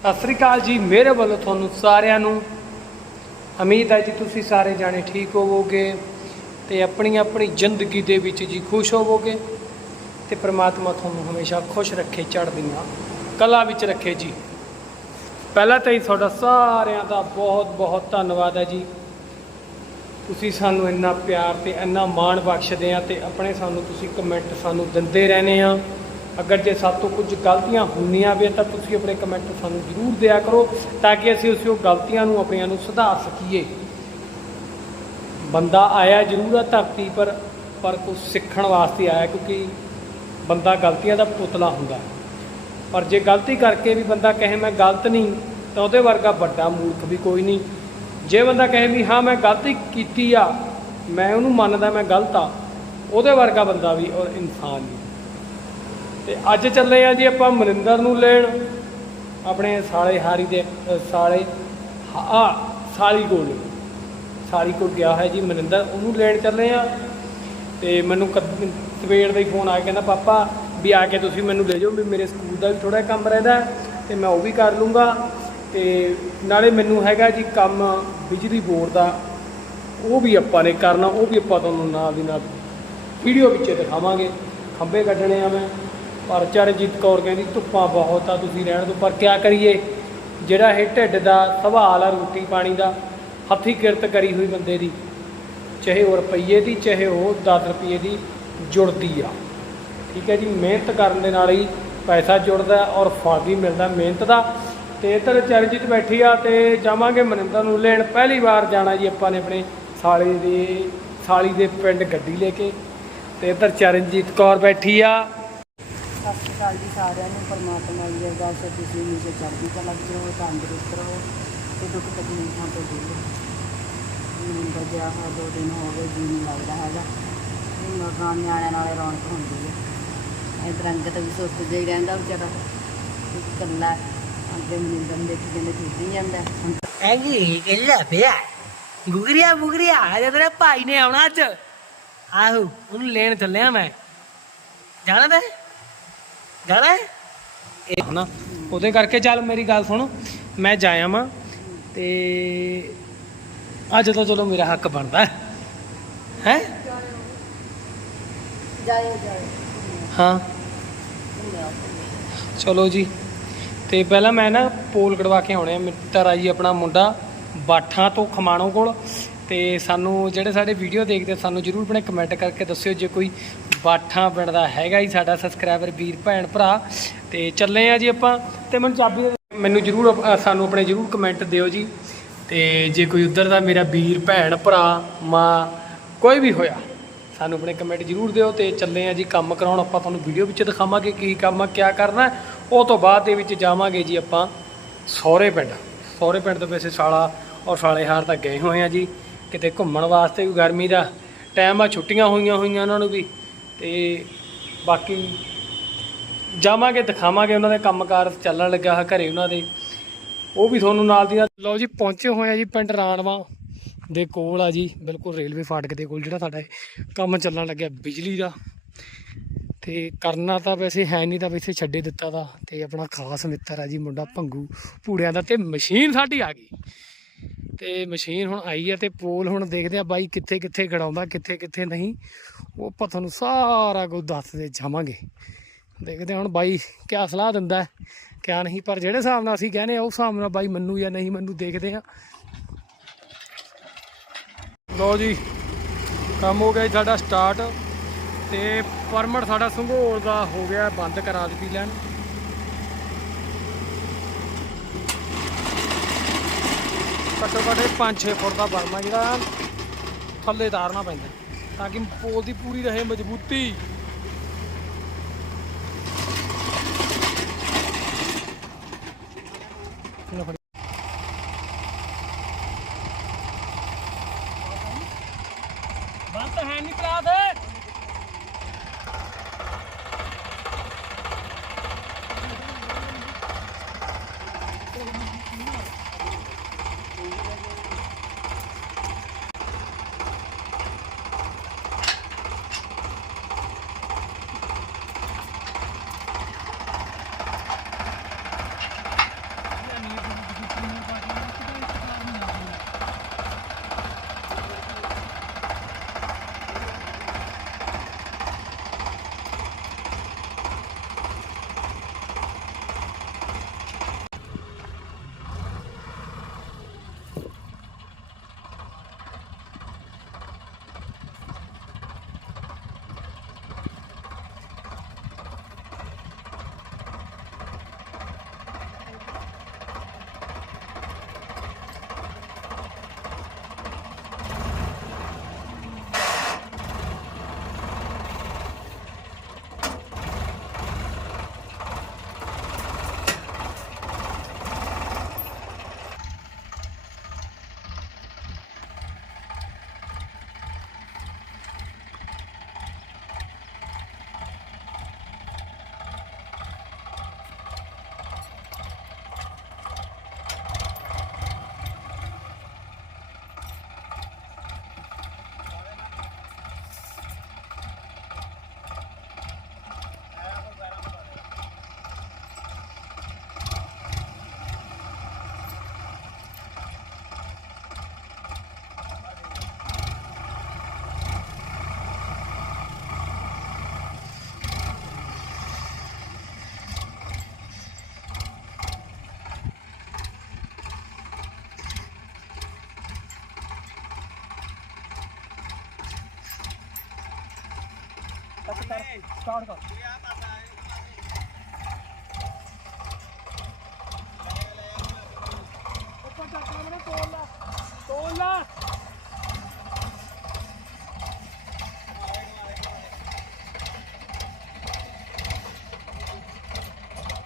ਸਤਿ ਸ੍ਰੀ ਅਕਾਲ ਜੀ, ਮੇਰੇ ਵੱਲੋਂ ਤੁਹਾਨੂੰ ਸਾਰਿਆਂ ਨੂੰ। ਉਮੀਦ ਹੈ ਜੀ ਤੁਸੀਂ ਸਾਰੇ ਜਾਣੇ ਠੀਕ ਹੋਵੋਗੇ ਤੇ ਆਪਣੀ ਆਪਣੀ ਜ਼ਿੰਦਗੀ ਦੇ ਵਿੱਚ ਜੀ ਖੁਸ਼ ਹੋਵੋਗੇ ਤੇ ਪ੍ਰਮਾਤਮਾ ਤੁਹਾਨੂੰ ਹਮੇਸ਼ਾ ਖੁਸ਼ ਰੱਖੇ ਚੜ੍ਹਦੀਆਂ ਕਲਾ ਵਿੱਚ ਰੱਖੇ ਜੀ। ਪਹਿਲਾਂ ਤਾਂ ਹੀ ਤੁਹਾਡਾ ਸਾਰਿਆਂ ਦਾ ਬਹੁਤ ਬਹੁਤ ਧੰਨਵਾਦ ਹੈ ਜੀ। ਤੁਸੀਂ ਸਾਨੂੰ ਇੰਨਾ ਪਿਆਰ ਤੇ ਇੰਨਾ ਮਾਣ ਬਖਸ਼ਦੇ ਆ ਤੇ ਆਪਣੇ ਸਾਨੂੰ ਤੁਸੀਂ ਕਮੈਂਟ ਸਾਨੂੰ ਦਿੰਦੇ ਰਹਿੰਦੇ ਆ। ਅਗਰ ਜੇ ਸਭ ਤੋਂ ਕੁਝ ਗਲਤੀਆਂ ਹੁੰਦੀਆਂ ਵੀ ਤਾਂ ਤੁਸੀਂ ਆਪਣੇ ਕਮੈਂਟ ਸਾਨੂੰ ਜ਼ਰੂਰ ਦਿਆ ਕਰੋ, ਤਾਂ ਕਿ ਅਸੀਂ ਉਸ ਗਲਤੀਆਂ ਨੂੰ ਆਪਣੀਆਂ ਨੂੰ ਸੁਧਾਰ ਸਕੀਏ। ਬੰਦਾ ਆਇਆ ਜ਼ਰੂਰ ਆ ਧਰਤੀ ਪਰ ਪਰ ਕੁਝ ਸਿੱਖਣ ਵਾਸਤੇ ਆਇਆ, ਕਿਉਂਕਿ ਬੰਦਾ ਗਲਤੀਆਂ ਦਾ ਪੁਤਲਾ ਹੁੰਦਾ। ਪਰ ਜੇ ਗਲਤੀ ਕਰਕੇ ਵੀ ਬੰਦਾ ਕਹੇ ਮੈਂ ਗਲਤ ਨਹੀਂ, ਤਾਂ ਉਹਦੇ ਵਰਗਾ ਵੱਡਾ ਮੂਰਖ ਵੀ ਕੋਈ ਨਹੀਂ। ਜੇ ਬੰਦਾ ਕਹੇ ਵੀ ਹਾਂ, ਮੈਂ ਗਲਤੀ ਕੀਤੀ ਆ, ਮੈਂ ਉਹਨੂੰ ਮੰਨਦਾ, ਮੈਂ ਗਲਤ ਆ, ਉਹਦੇ ਵਰਗਾ ਬੰਦਾ ਵੀ ਔਰ ਇਨਸਾਨ ਨਹੀਂ। ਤੇ ਅੱਜ ਚੱਲੇ ਆ ਜੀ ਆਪਾਂ ਮਨਿੰਦਰ ਨੂੰ ਲੈਣ ਆਪਣੇ ਸਾਲੇ ਹਾਰੀ ਦੇ ਅ, ਸਾਲੇ ਆ ਸਾਲੀ ਕੋਲ। ਸਾਲੀ ਕੋਲ ਗਿਆ ਹੈ ਜੀ ਮਨਿੰਦਰ ਉਹਨੂੰ ਲੈਣ ਚੱਲੇ ਆ। ਤੇ ਮੈਨੂੰ ਕਦ- ਸਵੇਰ ਦਾ ਹੀ ਫੋਨ ਆ ਕੇ ਕਹਿੰਦਾ ਪਾਪਾ ਵੀ ਆ ਕੇ ਤੁਸੀਂ ਮੈਨੂੰ ਲੈ ਜਾਓ ਵੀ ਮੇਰੇ ਸਕੂਲ ਦਾ ਵੀ ਥੋੜਾ ਕੰਮ ਰਹਿੰਦਾ ਹੈ ਤੇ ਮੈਂ ਉਹ ਵੀ ਕਰ ਲੂੰਗਾ। ਤੇ ਨਾਲੇ ਮੈਨੂੰ ਹੈਗਾ ਜੀ ਕੰਮ ਬਿਜਲੀ ਬੋਰਡ ਦਾ ਉਹ ਵੀ ਆਪਾਂ ਨੇ ਕਰਨਾ ਉਹ ਵੀ ਆਪਾਂ ਤੁਹਾਨੂੰ ਨਾਲ ਦੀ ਨਾਲ ਵੀਡੀਓ ਵਿੱਚ ਦਿਖਾਵਾਂਗੇ। ਖੰਭੇ ਕੱਢਣੇ ਆ ਮੈਂ। ਪਰ ਚਰਨਜੀਤ ਕੌਰ ਕਹਿੰਦੀ ਧੁੱਪਾਂ ਬਹੁਤ ਆ, ਤੁਸੀਂ ਰਹਿਣ ਦਿਓ। ਪਰ ਕਿਆ ਕਰੀਏ? ਜਿਹੜਾ ਇਹ ਢਿੱਡ ਦਾ ਸਵਾਲ ਆ ਰੋਟੀ ਪਾਣੀ ਦਾ, ਹੱਥੀ ਕਿਰਤ ਕਰੀ ਹੋਈ ਬੰਦੇ ਦੀ, ਚਾਹੇ ਉਹ ਰੁਪਈਏ ਦੀ, ਚਾਹੇ ਉਹ 10 ਰੁਪਈਏ ਦੀ ਜੁੜਦੀ ਆ। ਠੀਕ ਹੈ ਜੀ, ਮਿਹਨਤ ਕਰਨ ਦੇ ਨਾਲ ਹੀ ਪੈਸਾ ਜੁੜਦਾ ਔਰ ਫਲ ਵੀ ਮਿਲਦਾ ਮਿਹਨਤ ਦਾ। ਤੇ ਇੱਧਰ ਚਰਨਜੀਤ ਬੈਠੀ ਆ ਤੇ ਜਾਵਾਂਗੇ ਮਨਿੰਦਰ ਨੂੰ ਲੈਣ। ਪਹਿਲੀ ਵਾਰ ਜਾਣਾ ਜੀ ਆਪਾਂ ਨੇ ਆਪਣੇ ਸਾਲੀ ਦੇ ਸਾਲੀ ਦੇ ਪਿੰਡ ਗੱਡੀ ਲੈ ਕੇ। ਤੇ ਇੱਧਰ ਚਰਨਜੀਤ ਕੌਰ ਬੈਠੀ ਆ। ਅਕਾਲ ਜੀ ਸਾਰਿਆਂ ਨੂੰ, ਪਰਮਾਤਮਾ ਦੀ ਅਰਦਾਸ ਹੈ ਤੁਸੀਂ ਹਮੇਸ਼ਾ ਚੜ੍ਹਦੀ ਕਲਾ ਵਿੱਚ ਰਹੋ, ਤੰਦਰੁਸਤ ਰਹੋ ਤੇ ਦੁੱਖ ਤਕਲੀਫਾਂ ਤੋਂ ਦੂਰ ਰਹੋ। ਮੈਨੂੰ ਤਾਂ ਗਿਆ ਦੋ ਦਿਨ ਹੋ ਗਏ ਜੀ ਨਹੀਂ ਲੱਗਦਾ ਹੈਗਾ। ਮਗਾਂ ਨਿਆਣਿਆਂ ਨਾਲ ਰੌਣਕ ਹੁੰਦੀ ਹੈ ਇਹ ਰੰਗਤ ਵੀ ਸੁੱਤ ਜਿਹਾ ਹੀ ਰਹਿੰਦਾ ਵਿਚਾਰਾ। ਇਕੱਲਾ ਅੱਗੇ ਮਨਿੰਦਰ ਨੂੰ ਦੇਖੀ ਜਾਂਦੇ। ਖੇਡੀ ਜਾਂਦਾ ਹੁਣ ਐਂਗੀ ਪਿਆ ਗੁਗਰੀਆ ਗੁਗਰੀਆ ਆ ਜਾ ਤੇਰੇ ਭਾਈ ਨੇ ਆਉਣਾ ਅੱਜ। ਆਹੋ, ਉਹਨੂੰ ਲੈਣ ਚੱਲਿਆ ਮੈਂ। ਜਾਣਾ ਤੇ? ਜਾਣਾ ਹੈ? ਹਨਾ ਉਹਦੇ ਕਰਕੇ ਚੱਲ ਮੇਰੀ ਗੱਲ ਸੁਣ ਮੈਂ ਜਾਇਆ ਵਾਂ ਤੇ ਅੱਜ ਤਾਂ ਚਲੋ ਮੇਰਾ ਹੱਕ ਬਣਦਾ ਹੈ। ਹੈ? ਜਾਇਓ ਜਾਇਓ। ਹਾਂ। ਚਲੋ ਜੀ ਤੇ ਪਹਿਲਾਂ ਮੈਂ ਨਾ ਪੋਲ ਕਢਵਾ ਕੇ ਆਉਣੇ ਆ। ਮਿੱਤਰ ਆ ਜੀ ਆਪਣਾ ਮੁੰਡਾ ਬਾਠਾਂ ਤੋਂ ਖਮਾਣੋ ਕੋਲ। ਤੇ ਸਾਨੂੰ ਜਿਹੜੇ ਸਾਡੇ ਵੀਡੀਓ ਦੇਖਦੇ ਸਾਨੂੰ ਜਰੂਰ ਆਪਣੇ ਕਮੈਂਟ ਕਰਕੇ ਦੱਸਿਓ। ਜੇ ਕੋਈ ਬਾਠਾਂ ਪਿੰਡ ਦਾ ਹੈਗਾ ਹੀ ਸਾਡਾ ਸਬਸਕ੍ਰਾਈਬਰ ਵੀਰ ਭੈਣ ਭਰਾ। ਤੇ ਚੱਲੇ ਆ ਜੀ ਆਪਾਂ। ਤੇ ਮੈਨੂੰ ਚਾਬੀ ਮੈਨੂੰ ਜਰੂਰ ਸਾਨੂੰ ਆਪਣੇ ਜਰੂਰ ਕਮੈਂਟ ਦਿਓ ਜੀ। ਤੇ ਜੇ ਕੋਈ ਉਧਰ ਦਾ ਮੇਰਾ ਵੀਰ, ਭੈਣ, ਭਰਾ, ਮਾਂ, ਕੋਈ ਵੀ ਹੋਇਆ, ਸਾਨੂੰ ਆਪਣੇ ਕਮੈਂਟ ਜਰੂਰ ਦਿਓ ਤੇ ਚੱਲੇ ਆ ਜੀ ਕੰਮ ਕਰਾਉਣ। ਆਪਾਂ ਤੁਹਾਨੂੰ ਵੀਡੀਓ ਵਿੱਚ ਦਿਖਾਵਾਂਗੇ ਕੀ ਕੰਮ ਆ, ਕਿਆ ਕਰਨਾ। ਉਹ ਤੋਂ ਬਾਅਦ ਦੇ ਵਿੱਚ ਜਾਵਾਂਗੇ ਜੀ ਆਪਾਂ ਸਹੁਰੇ ਪਿੰਡ। ਸਹੁਰੇ ਪਿੰਡ ਤੋਂ ਵੈਸੇ ਸਾਲਾ ਔਰ ਸਾਲੇਹਾਰ ਤਾਂ ਗਏ ਹੋਏ ਆ ਜੀ। ਕਿਤੇ ਘੁੰਮਣ ਵਾਸਤੇ ਵੀ ਗਰਮੀ ਦਾ ਟਾਈਮ ਆ, ਛੁੱਟੀਆਂ ਹੋਈਆਂ ਹੋਈਆਂ ਉਹਨਾਂ ਨੂੰ ਵੀ। ਤੇ ਬਾਕੀ ਜਾਵਾਂਗੇ, ਦਿਖਾਵਾਂਗੇ ਉਹਨਾਂ ਦੇ ਕੰਮਕਾਰ ਚੱਲਣ ਲੱਗਾ ਹੈ ਘਰੇ ਉਹਨਾਂ ਦੇ। ਉਹ ਵੀ ਤੁਹਾਨੂੰ ਨਾਲ ਦੀ ਨਾਲ ਲਓ ਜੀ, ਪਹੁੰਚੇ ਹੋਏ ਆ ਜੀ ਪਿੰਡ ਰਾਣਵਾ ਦੇ ਕੋਲ ਆ ਜੀ। ਬਿਲਕੁਲ ਰੇਲਵੇ ਫਾਟਕ ਦੇ ਕੋਲ ਜਿਹੜਾ ਸਾਡਾ ਕੰਮ ਚੱਲਣ ਲੱਗਿਆ ਬਿਜਲੀ ਦਾ। ਤੇ ਕਰਨਾ ਤਾਂ ਵੈਸੇ ਹੈ ਨਹੀਂ ਤਾਂ ਵੈਸੇ ਛੱਡੇ ਦਿੱਤਾ ਦਾ। ਤੇ ਆਪਣਾ ਖਾਸ ਮਿੱਤਰ ਆ ਜੀ ਮੁੰਡਾ ਭੰਗੂ ਪੂੜਿਆਂ ਦਾ ਤੇ ਮਸ਼ੀਨ ਸਾਡੀ ਆ ਗਈ। ਤੇ ਮਸ਼ੀਨ ਹੁਣ ਆਈ ਆ ਤੇ ਪੋਲ ਹੁਣ ਦੇਖਦੇ ਆ ਬਾਈ ਕਿੱਥੇ ਕਿੱਥੇ ਗੜਾਉਂਦਾ, ਕਿੱਥੇ ਕਿੱਥੇ ਨਹੀਂ। ਉਹ ਆਪਾਂ ਤੁਹਾਨੂੰ ਸਾਰਾ ਕੁਝ ਦੱਸਦੇ ਜਾਵਾਂਗੇ। ਦੇਖਦੇ ਹਾਂ ਹੁਣ ਬਾਈ ਕਿਆ ਸਲਾਹ ਦਿੰਦਾ ਕਿਆ ਨਹੀਂ, ਪਰ ਜਿਹੜੇ ਹਿਸਾਬ ਨਾਲ ਅਸੀਂ ਕਹਿੰਦੇ ਆ ਉਸ ਹਿਸਾਬ ਨਾਲ ਬਾਈ ਮੰਨੂ ਜਾਂ ਨਹੀਂ ਮੰਨੂ ਦੇਖਦੇ ਆ। ਲੋ ਜੀ, ਕੰਮ ਹੋ ਗਿਆ ਜੀ ਸਾਡਾ ਸਟਾਰਟ ਤੇ ਪਰਮਿਟ ਸਾਡਾ ਸੰਘੋਲ ਦਾ ਹੋ ਗਿਆ ਬੰਦ ਕਰਾ ਦਿੱਤੀ ਲੈਣ। ਘੱਟੋ ਘੱਟ 5-6 ਫੁੱਟ ਦਾ ਬਰਮਾ ਜਿਹੜਾ ਥੱਲੇ ਤਾਰਨਾ ਪੈਂਦਾ ਤਾਂ ਕਿ ਪੋਲ ਦੀ ਪੂਰੀ ਰਹੇ ਮਜ਼ਬੂਤੀ। ਸਟਾਰਟ ਕਰ ਉੱਪਰ ਚੱਕ ਲੈ ਮੇਰੇ ਤੋਲ ਲਾ ਤੋਲ ਲਾ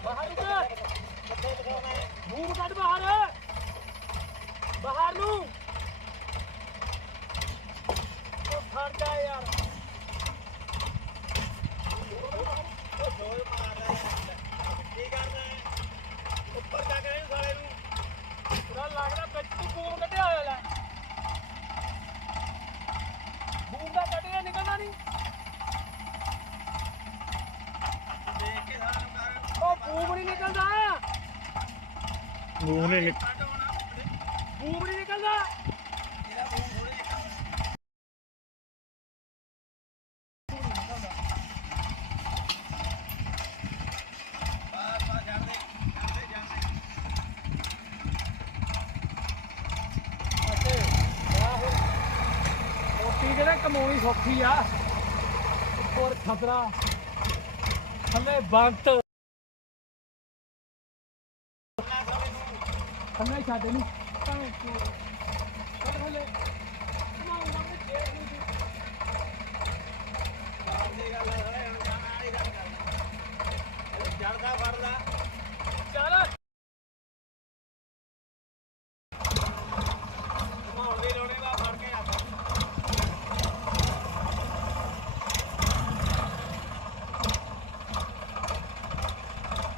ਬਾਹਰ ਨਿਕਲ ਮੂੰਹ ਕੱਢ ਬਾਹਰ ਬਾਹਰ ਨੂੰ ਉਹ ਖੜ ਜਾ ਯਾਰ ਉੱਪਰ ਜਾ ਕੇ ਸਾਲੇ ਨੂੰ ਪੂਰਾ ਲੱਗਦਾ ਵਿੱਚ ਤੂੰ ਫੋਨ ਕੱਢਿਆ ਹੋਇਆ ਲੈ ਬੂਮ ਨਿਕਲਣਾ ਨਹੀਂ ਦੇਖ ਕੇ ਸਾਰਾ ਕਰ ਉਹ ਬੂਮ ਨਹੀਂ ਨਿਕਲਦਾ ਬੂਮ ਨਹੀਂ ਨਿਕਲਦਾ। ਰੋਟੀ ਜਿਹੜਾ ਕਮਾਉਣੀ ਸੌਖੀ ਆ। ਹੋਰ ਖਤਰਾ। ਥੱਲੇ ਬੰਤ। ਥੱਲੇ ਛੱਡ ਨਹੀਂ ਥੱਲੇ ਕਮਾਉਂ ਨਾ ਜੇ ਚੜਦਾ ਫੜਦਾ ਚੱਲ ਘਮਾਉਣ ਦੀ ਲੋੜੇ ਦਾ ਫੜ ਕੇ ਹੱਥ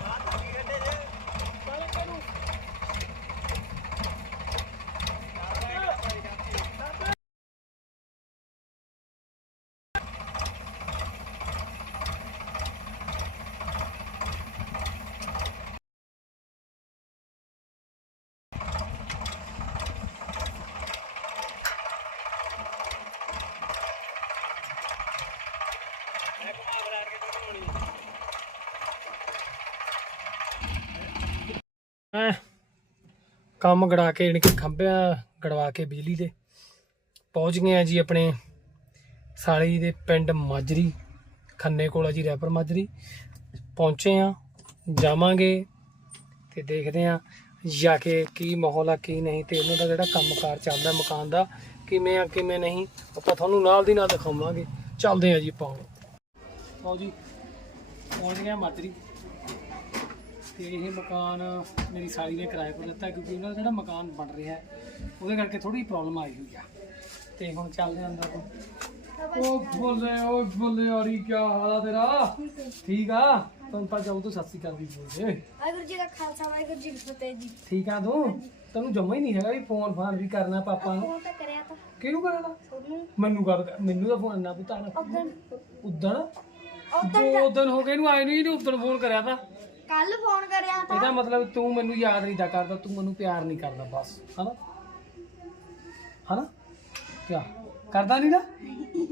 ਬਾਹਰ ਲੱਗੀ ਗੱਡੇ ਜੇ ਚੱਲ ਤੈਨੂੰ ਮੈਂ ਘੁਮਾ ਫੜਾ ਕੇ ਤੂੰ ਘਮਾਉਣੀ ਹੈਂ। ਕੰਮ ਗੜਾ ਕੇ ਯਾਨੀ ਕਿ ਖੰਭਿਆਂ ਗੜਵਾ ਕੇ ਬਿਜਲੀ ਦੇ। ਪਹੁੰਚ ਗਏ ਆ ਜੀ ਆਪਣੇ ਸਾਲੀ ਦੇ ਪਿੰਡ ਮਾਜਰੀ, ਖੰਨੇ ਕੋਲ ਆ ਜੀ ਰੈਪਰ ਮਾਜਰੀ। ਪਹੁੰਚੇ ਆ, ਜਾਵਾਂਗੇ ਤੇ ਦੇਖਦੇ ਆ ਜਾ ਕੇ ਕੀ ਮਾਹੌਲ ਆ, ਕੀ ਨਹੀਂ ਤੇ ਉਹਨਾਂ ਦਾ ਜਿਹੜਾ ਕੰਮਕਾਰ ਚੱਲਦਾ ਮਕਾਨ ਦਾ, ਕਿਵੇਂ ਆ, ਕਿਵੇਂ ਨਹੀਂ, ਆਪਾਂ ਤੁਹਾਨੂੰ ਨਾਲ ਦੀ ਨਾਲ ਦਿਖਾਵਾਂਗੇ। ਚੱਲਦੇ ਆ ਜੀ ਆਪਾਂ ਹੁਣ। ਜੀ, ਪਹੁੰਚ ਗਏ ਮਾਜਰੀ। ਤੇ ਇਹ ਮਕਾਨ ਮੇਰੀ ਸਾਲੀ ਨੇ ਕਿਰਾਏ 'ਤੇ ਲਿੱਤਾ ਕਿਉਂਕਿ ਉਹਨਾਂ ਦਾ ਜਿਹੜਾ ਮਕਾਨ ਬਣ ਰਿਹਾ ਹੈ ਉਹਦੇ ਕਰਕੇ ਥੋੜੀ ਪ੍ਰੋਬਲਮ ਆਈ ਹੋਈ ਆ। ਤੇ ਹੁਣ ਚੱਲਦੇ ਆਂ ਅੰਦਰ ਨੂੰ ਉਹ ਬੋਲੇ ਉਹ ਬੋਲੇ ਯਾਰੀ ਕੀ ਹਾਲ ਆ ਤੇਰਾ? ਠੀਕ ਆ? ਤੈਨੂੰ ਤਾਂ ਜਾਉ ਤੂੰ ਸਤਿ ਸ਼੍ਰੀ ਅਕਾਲ ਵੀ ਬੋਲ ਦੇ। ਵਾਹਿਗੁਰੂ ਜੀ ਦਾ ਖਾਲਸਾ ਵਾਹਿਗੁਰੂ ਜੀ ਕੀ ਫਤਿਹ ਜੀ। ਠੀਕ ਆ ਤੂੰ? ਤੈਨੂੰ ਜਮਾ ਹੀ ਨਹੀਂ ਹੈਗਾ ਵੀ ਫੋਨ ਫਾਨ ਵੀ ਕਰਨਾ ਪਾਪਾ ਨੂੰ। ਫੋਨ ਤਾਂ ਕਰਿਆ ਤਾਂ। ਕਿਹਨੂੰ ਕਰਦਾ ਉਹਨੂੰ ਮੈਨੂੰ ਕਰ ਮੈਨੂੰ ਤਾਂ ਫੋਨ ਨਾ ਪੁੱਤਾ ਨਾ। ਉਦੋਂ ਉਦਣ? ਉਦੋਂ ਦੋ ਦਿਨ ਹੋ ਗਏ ਇਹਨੂੰ ਆਏ ਨੂੰ ਹੀ ਨਹੀਂ ਉਦਣ ਫੋਨ ਕਰਿਆ ਤਾਂ। ਕੱਲ ਫੋਨ ਕਰਿਆ ਤਾਂ। ਇਹਦਾ ਮਤਲਬ ਤੂੰ ਮੈਨੂੰ ਯਾਦ ਨਹੀਂ ਦਾ ਕਰਦਾ ਤੂੰ ਮੈਨੂੰ ਪਿਆਰ ਨਹੀਂ ਕਰਦਾ ਬਸ ਹਨਾ? ਹਨਾ? ਕਿਆ? ਕਰਦਾ ਨਹੀਂ ਨਾ?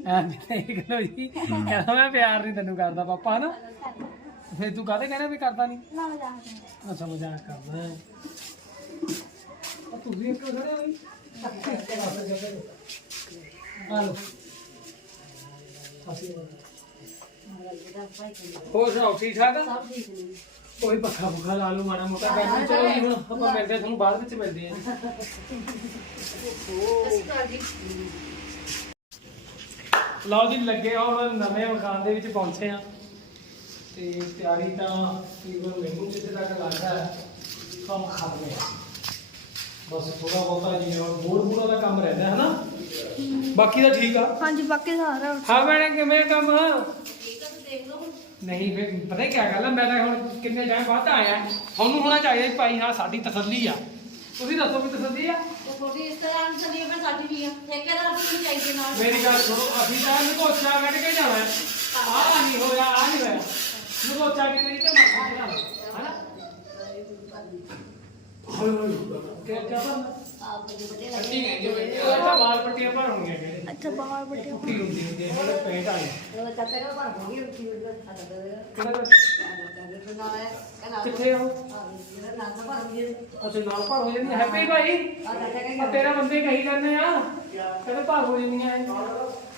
ਐ ਨਹੀਂ ਕਰੋ ਜੀ ਕਹਿੰਦਾ ਮੈਂ ਪਿਆਰ ਨਹੀਂ ਤੈਨੂੰ ਕਰਦਾ ਪਾਪਾ ਹਨਾ? ਫਿਰ ਤੂੰ ਕਾਹਦੇ ਕਹਿਣਾ ਵੀ ਕਰਦਾ ਨਹੀਂ? ਨਾ ਮਜ਼ਾਕ ਅੱਛਾ ਮਜ਼ਾਕ ਕਰਦਾ ਹੈ। ਉਹ ਤੁਸੀਂ ਇੱਕ ਖੜੇ ਹੋ ਜੀ ਹਲੋ। ਅਸੀਂ ਹੋਰ ਸੁਣਾਓ ਠੀਕ ਠਾਕ ਆ? ਕੋਈ ਪੱਖਾ ਪੁੱਖਾ ਲਾ ਲਓ ਮਾੜਾ ਮੋਟਾ ਗਰਮੀ ਚਲੋ ਜੀ ਹੁਣ ਆਪਾਂ ਮਿਲਦੇ ਹਾਂ ਤੁਹਾਨੂੰ ਬਾਅਦ ਵਿੱਚ ਮਿਲਦੇ ਹਾਂ ਲਓ ਜੀ ਲੱਗੇ ਹੁਣ ਨਵੇਂ ਮਕਾਨ ਦੇ ਵਿੱਚ ਪਹੁੰਚੇ ਆ ਤੇ ਤਿਆਰੀ ਤਾਂ ਤਕਰੀਬਨ ਮੈਨੂੰ ਜਿੱਥੇ ਤੱਕ ਲੱਗਦਾ ਹੈ। ਕੰਮ ਖਤਮ ਹੈ। ਬਸ ਥੋੜਾ ਬਹੁਤਾ ਜੀ ਹੋਰ ਬੋਰ ਬੋਰਾ ਦਾ ਕੰਮ ਰਹਿੰਦਾ ਹੈ ਨਾ ਬਾਕੀ ਤਾਂ ਠੀਕ ਆ। ਹਾਂਜੀ ਬਾਕੀ ਸਾਰਾ ਹਾਂ ਮੈਨੇ ਕਿਵੇਂ ਕੰਮ? ਨਹੀਂ ਫਿਰ ਪਤਾ ਕੀ ਗੱਲ ਆ ਮੈਂ ਤਾਂ ਹੁਣ ਕਿੰਨੇ ਟਾਈਮ ਬਾਅਦ ਆਇਆ। ਤੁਹਾਨੂੰ ਹੋਣਾ ਚਾਹੀਦਾ ਵੀ ਭਾਈ ਹਾਂ ਸਾਡੀ ਤਸੱਲੀ ਆ। ਤੁਸੀਂ ਦੱਸੋ ਵੀ ਤਸੱਲੀ ਆ। ਤੁਹਾਡੀ ਇਸ ਤਰ੍ਹਾਂ ਚੱਲੀ ਆਪਣੀ ਸਾਡੀ ਵੀ ਆ। ਠੇਕੇਦਾਰ ਨੂੰ ਚਾਹੀਦੇ ਨਾਲ। ਮੇਰੀ ਗੱਲ ਸੁਣੋ ਅਸੀਂ ਤਾਂ ਨਗੋਚਾ ਕੱਢ ਕੇ ਜਾਣਾ। ਹੈ ਆਹ ਨਹੀਂ ਹੋਇਆ ਆਹ ਨਹੀਂ ਹੋਇਆ। ਨਗੋਚਾ ਕਿ ਨਹੀਂ ਤੇ ਕੇ ਜਾਣਾ ਹਨਾ? ਅੱਛਾ ਬਾਹਰ ਕਿੱਥੇ ਹੋ ਅੱਛਾ ਨਾਲ ਭਰ ਹੋ ਜਾਂਦੀ ਹੈਪੀ ਭਾਈ? ਆ ਤੇਰਾ ਬੰਦੇ ਕਹੀ ਜਾਂਦੇ ਆ। ਕਹਿੰਦੇ ਭਰ ਹੋ ਜਾਂਦੀਆਂ ਇਹ।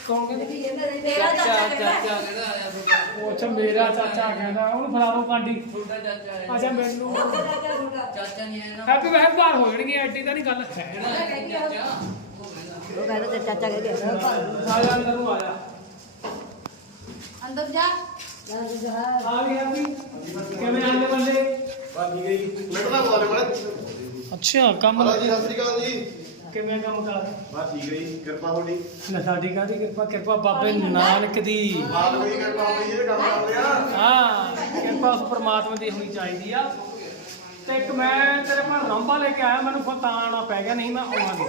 ਕੌਣ ਕਹਿੰਦਾ ਤੇਰਾ ਚਾਚਾ ਚਾਚਾ ਉਹ ਅੱਛਾ ਮੇਰਾ ਚਾਚਾ ਕਹਿੰਦਾ ਉਹਨੂੰ ਫੜਾ ਦੋ ਕਾਂਡੀ ਛੋਟਾ ਚਾਚਾ ਅੱਛਾ ਮੈਨੂੰ। ਚਾਚਾ ਨਹੀਂ ਹੈ ਨਾ। ਹੈਪੀ ਵਹਿਬ ਬਾਹਰ ਹੋ ਜਾਣਗੇ ਐਡੀ ਤਾਂ ਨਹੀਂ ਗੱਲ ਹੈ। ਉਹ ਕਹਿੰਦਾ ਤੇ ਚਾਚਾ ਕਹਿੰਦੇ ਆ ਜਾ ਅੰਦਰ ਨੂੰ ਆ ਜਾ। ਅੰਦਰ ਜਾ। ਆ ਵੀ ਹੈਪੀ। ਕਿਵੇਂ ਆਂਦੇ ਬੰਦੇ? ਬਾਕੀ ਗਈ। ਲੜਨਾ ਬੋਲੇ ਬੜਾ ਅੱਛਾ ਕੰਮ ਹਲਾ ਜੀ ਸਤਿ ਸ੍ਰੀ ਅਕਾਲ ਜੀ। ਕਿਵੇਂ ਕੰਮ ਕਰ ਬਸ ਠੀਕ ਹੈ ਜੀ ਕਿਰਪਾ ਤੁਹਾਡੀ। ਨਾ ਸਾਡੀ ਕਾਹਦੀ ਕਿਰਪਾ? ਕਿਰਪਾ ਬਾਬੇ ਨਾਨਕ ਦੀ। ਬਾਤ ਹੋਈ ਕਿਰਪਾ ਹੋਈ ਜਿਹੜੇ ਕੰਮ ਕਰਦੇ ਆ ਹਾਂ ਕਿਰਪਾ ਉਸ ਪ੍ਰਮਾਤਮਾ ਦੀ ਹੋਣੀ ਚਾਹੀਦੀ ਆ। ਤੇ ਇੱਕ ਮੈਂ ਤੇਰੇ ਕੋਲ ਰੰਬਾ ਲੈ ਕੇ ਆਇਆ ਮੈਨੂੰ ਪਤਾ ਆਣਾ ਪੈ ਗਿਆ ਨਹੀਂ ਮੈਂ ਹਾਂ।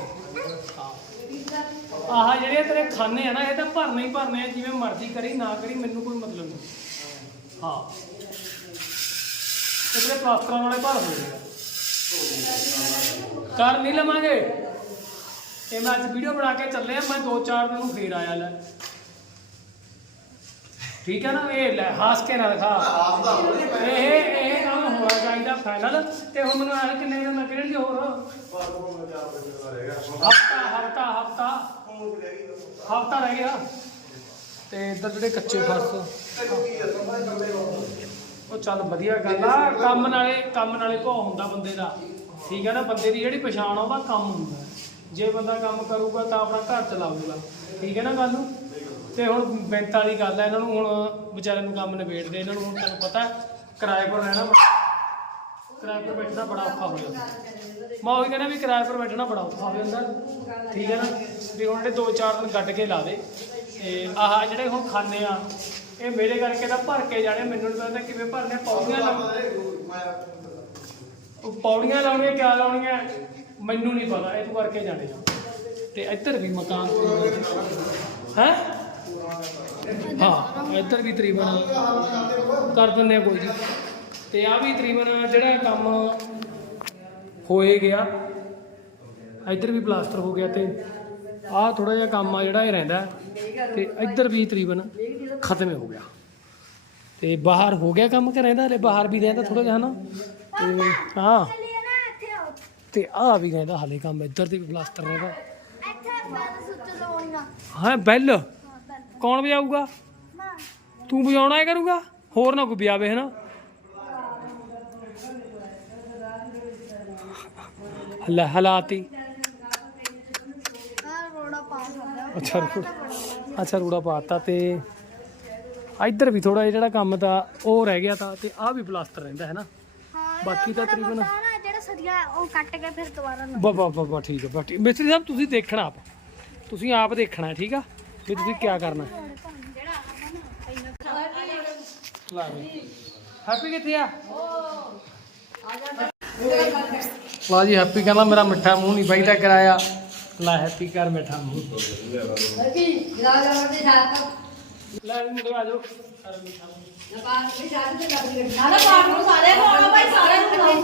ਆਹ ਜਿਹੜੇ ਤੇਰੇ ਖਾਨੇ ਆ ਨਾ ਇਹ ਤਾਂ ਭਰਨੇ ਹੀ ਭਰਨੇ ਆ ਜਿਵੇਂ ਮਰਜ਼ੀ ਕਰੀ ਨਾ ਕਰੀ ਮੈਨੂੰ ਕੋਈ ਮਤਲਬ ਨਹੀਂ। ਹਾਂ। ਤੇ ਤੇਰੇ ਪਲਾਸਟਰਾਂ ਵਾਲੇ ਭਰ ਹੋਏ ਕਰ ਨਹੀਂ ਲਵਾਂਗੇ? ਇਹ ਮੈਂ ਅੱਜ ਵੀਡੀਓ ਬਣਾ ਕੇ ਚੱਲੇ ਆ ਮੈਂ ਦੋ ਚਾਰ ਦਿਨ ਨੂੰ ਫੇਰ ਆਇਆ ਲੈ। ਠੀਕ ਹੈ ਨਾ ਇਹ ਲੈ ਹਾਸ ਕੇ ਨਾ ਦਿਖਾ ਆਪਦਾ ਹੋਣੀ ਇਹ ਇਹ ਕੰਮ ਹੋਣਾ ਚਾਹੀਦਾ ਫਾਈਨਲ ਤੇ ਹੁਣ ਮੈਨੂੰ ਆਹ ਕਿੰਨੇ ਦਿਨ ਲੱਗਣਗੇ ਹੋਰ? ਪਰ ਤੋਂ ਮੈਂ ਚਾਰ ਵਜੇ ਦਾ ਰਹੇਗਾ ਹਫਤਾ ਹਫਤਾ ਹਫਤਾ। ਹੁਣ ਵੀ ਰਹਿ ਗਈ ਹਫਤਾ ਰਹਿ ਗਿਆ। ਤੇ ਇੱਧਰ ਜਿਹੜੇ ਕੱਚੇ ਫਰਸ਼ ਤੈਨੂੰ ਕੀ ਆ ਸਮਝ ਕੰਮੇ ਉਹ ਚੱਲ ਵਧੀਆ ਗੱਲ ਆ ਕੰਮ ਨਾਲੇ ਕੰਮ ਨਾਲੇ ਭੋ ਹੁੰਦਾ ਬੰਦੇ ਦਾ। ਠੀਕ ਹੈ ਨਾ ਬੰਦੇ ਦੀ ਜਿਹੜੀ ਪਛਾਣ ਆ ਉਹਦਾ ਕੰਮ ਹੁੰਦਾ। ਜੇ ਬੰਦਾ ਕੰਮ ਕਰੂਗਾ ਤਾਂ ਆਪਣਾ ਘਰ ਚਲਾਊਗਾ। ਠੀਕ ਹੈ ਨਾ ਗੱਲ? ਨੂੰ ਤੇ ਹੁਣ ਬੈਂਤ ਵਾਲੀ ਗੱਲ ਹੈ ਇਹਨਾਂ ਨੂੰ ਹੁਣ ਵਿਚਾਰਿਆਂ ਨੂੰ ਕੰਮ ਨਿਬੇੜਦੇ ਇਹਨਾਂ ਨੂੰ ਹੁਣ ਤੈਨੂੰ ਪਤਾ ਕਿਰਾਏ ਪਰ ਰਹਿਣਾ ਕਿਰਾਏ ਪਰ ਬੈਠਣਾ ਬੜਾ ਔਖਾ ਹੋ ਜਾਂਦਾ। ਮੈਂ ਉਹੀ ਕਹਿੰਦਾ ਵੀ ਕਿਰਾਏ ਪਰ ਬੈਠਣਾ ਬੜਾ ਔਖਾ ਹੋ ਜਾਂਦਾ। ਠੀਕ ਹੈ ਨਾ? ਵੀ ਹੁਣ ਜਿਹੜੇ ਦੋ ਚਾਰ ਦਿਨ ਗੱਡ ਕੇ ਲਾ ਦੇ। ਤੇ ਆਹ ਜਿਹੜੇ ਹੁਣ ਖਾਣੇ ਆ ਇਹ ਮੇਰੇ ਕਰਕੇ ਤਾਂ ਭਰ ਕੇ ਜਾਣੇ ਮੈਨੂੰ ਨਹੀਂ ਪਤਾ ਕਿਵੇਂ ਭਰਨੇ ਪੌੜੀਆਂ ਲਾ ਉਹ ਪੌੜੀਆਂ ਲਾਉਣੀਆਂ ਕਿਆ ਲਾਉਣੀਆਂ? ਮੈਨੂੰ ਨਹੀਂ ਪਤਾ ਇਹ ਤੂੰ ਕਰਕੇ ਜਾਣੇ ਆ। ਤੇ ਇੱਧਰ ਵੀ ਮਕਾਨ ਹੈ? ਹਾਂ, ਇੱਧਰ ਵੀ ਤਕਰੀਬਨ ਕਰ ਦਿੰਦੇ ਆ ਕੋਈ ਜੀ ਤੇ ਆ ਵੀ ਤਕਰੀਬਨ ਜਿਹੜਾ ਕੰਮ ਹੋਏ ਗਿਆ, ਇੱਧਰ ਵੀ ਪਲਾਸਟਰ ਹੋ ਗਿਆ ਤੇ ਆਹ ਥੋੜਾ ਜਿਹਾ ਕੰਮ ਆ ਜਿਹੜਾ ਇਹ ਰਹਿੰਦਾ। ਤੇ ਇੱਧਰ ਵੀ ਤਕਰੀਬਨ ਖਤਮ ਹੋ ਗਿਆ। ਤੇ ਬਾਹਰ ਹੋ ਗਿਆ ਕੰਮ ਕਿ ਰਹਿੰਦਾ? ਹਲੇ ਬਾਹਰ ਵੀ ਰਹਿੰਦਾ ਥੋੜਾ ਜਿਹਾ ਨਾ ਤੇ ਹਾਂ। ਤੇ ਆਹ ਵੀ ਰਹਿੰਦਾ ਹਲੇ ਕੰਮ ਇੱਧਰ ਦੀ ਵੀ ਪਲਾਸਟਰ ਰਹਿੰਦਾ ਇੱਥੇ ਬੈਲ ਸੁੱਚ ਲਾਉਣੀਆਂ ਹਾਂ ਬੈਲ? ਕੌਣ ਵਜਾਊਗਾ? ਨਾ ਤੂੰ ਵਜਾਉਣਾ ਹੈ ਕਰੂਗਾ? ਹੋਰ ਨਾ ਕੋਈ ਵਜਾਵੇ ਹਨਾ? ਲੈ ਹਲਾਤੀ। ਅੱਛਾ ਰੂੜਾ ਅੱਛਾ ਰੂੜਾ ਪਾਤਾ ਤੇ ਇੱਧਰ ਵੀ ਥੋੜਾ ਜਿਹੜਾ ਕੰਮ ਤਾਂ ਉਹ ਰਹਿ ਗਿਆ ਤਾਂ ਤੇ ਆਹ ਵੀ ਪਲਾਸਟਰ ਰਹਿੰਦਾ ਹੈ ਨਾ ਬਾਕੀ ਤਾਂ ਤਕਰੀਬਨ- ਨਾ ਸਰੀਆ ਉਹ ਕੱਟ ਕੇ ਫਿਰ ਦੁਬਾਰਾ ਲਾ ਬਾ ਬਾ ਬਾ ਬਾ ਠੀਕ ਹੈ ਬਾ ਠੀਕ। ਮਿਸਤਰੀ ਸਾਹਿਬ ਤੁਸੀਂ ਦੇਖਣਾ ਆਪ। ਤੁਸੀਂ ਆਪ ਦੇਖਣਾ ਠੀਕ ਆ? ਵੀ ਤੁਸੀਂ ਕੀ ਕਰਨਾ। ਲਾ ਵੀ ਹੈਪੀ ਕਿੱਥੇ ਆ? ਲਾ ਜੀ ਹੈਪੀ ਕਹਿੰਦਾ ਮੇਰਾ ਮਿੱਠਾ ਮੂੰਹ ਨਹੀਂ ਬੈਠਾ ਕਰਾਇਆ। ਲੈ ਹੈਪੀ ਕਰ ਮਿੱਠਾ ਮੂੰਹ। ਲੈ ਵੀ ਮੁੰਡੇ ਆ ਜਾਓ। ਕਰ ਮਿੱਠਾ ਮੂੰਹ ਨਾਲੇ ਪਾਠ ਨੂੰ ਸਾਰੇ ਪਾਉਣਾ ਭਾਈ ਸਾਰੇ ਨੂੰ ਲਾਓ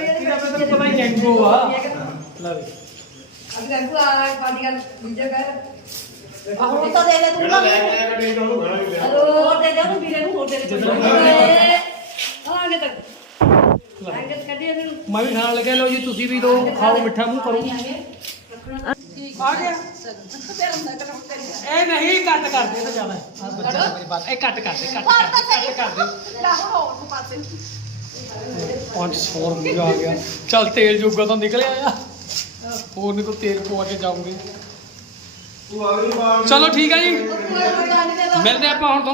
ਇਹਦਾ ਤਾਂ ਤੈਨੂੰ ਪਤਾ ਹੀ ਜੈਂਗੋ ਆ ਲੈ ਵੀ ਹੁਣ ਤਾਂ ਦੇ ਦੇ ਤੂੰ ਨਾ ਲੈ ਕੇ ਆਇਆ ਗੱਡੀ ਤੋਂ ਉਹਨੂੰ ਖਾਣਾ ਵੀ ਲਿਆ ਹੋਰ ਦੇ ਦੇ ਉਹਨੂੰ ਵੀਰੇ ਨੂੰ ਹੋਰ ਦੇ ਦੇ ਆਗੇ ਤੱਕ ਆਗੇ ਕੱਢੀ ਇਹਨੂੰ ਮੈਂ ਵੀ ਖਾਣ ਲੱਗਿਆ, ਲਓ ਜੀ, ਤੁਸੀਂ ਵੀ ਦੋ, ਖਾਓ, ਮਿੱਠਾ ਮੂੰਹ ਕਰੋ। ਆ ਗਿਆ ਇਹ ਨਹੀਂ ਕੱਟ ਕਰਦੇ ਇਹ ਤਾਂ ਜ਼ਿਆਦਾ ਹੈ ਆਹ ਬੱਚਾ ਮੇਰੀ ਬਾਤ ਇਹ ਕੱਟ ਕਰਦੇ ਕੱਟ ਕਰਦੇ ਕੱਟ ਕਰਦੇ ਪੰਜ ਸੌ ਰੁਪਇਆ ਆ ਗਿਆ ਚੱਲ ਤੇਲ ਜੋਗਾ ਤਾਂ ਨਿਕਲਿਆ ਆ ਹੋਰ ਨਹੀਂ ਤਾਂ ਤੇਲ ਪਵਾ ਕੇ ਜਾਊਂਗੇ ਤੂੰ ਅਗਲੀ ਵਾਰ ਚਲੋ ਠੀਕ ਹੈ ਜੀ ਮਿਲਦੇ ਆਪਾਂ ਹੁਣ ਤੁਹਾਨੂੰ